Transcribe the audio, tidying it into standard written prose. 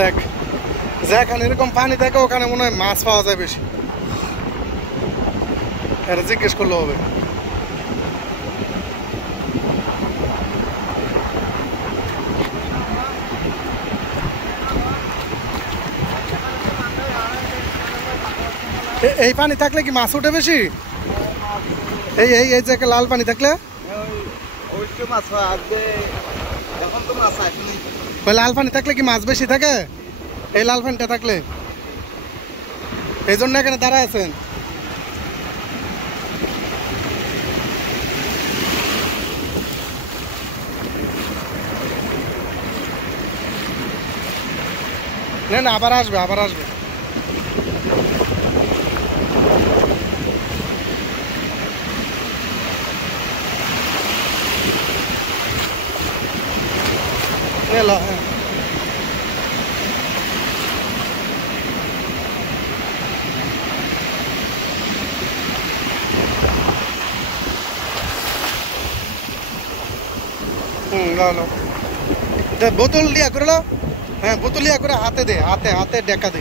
দেখ যেখানে এরকম পানি থাকে ওখানে মনে হয় মাছ পাওয়া যায় বেশি। এটা জিজ্ঞেস করলে হবে। এই পানি থাকলে কি মাছ উঠে বেশি? এই এই এই যে লাল পানি থাকলে লাল পানি থাকলে কি মাছ বেশি থাকে? এই লাল পানিটা থাকলে এই জন্য এখানে দাঁড়ায় আছেন। না না আবার আসবে আবার আসবে। এলো হ্যাঁ লো বোতল লিয়া করে লো। হ্যাঁ বোতল লিয়া করে হাতে দে, হাতে হাতে ডেকা দে।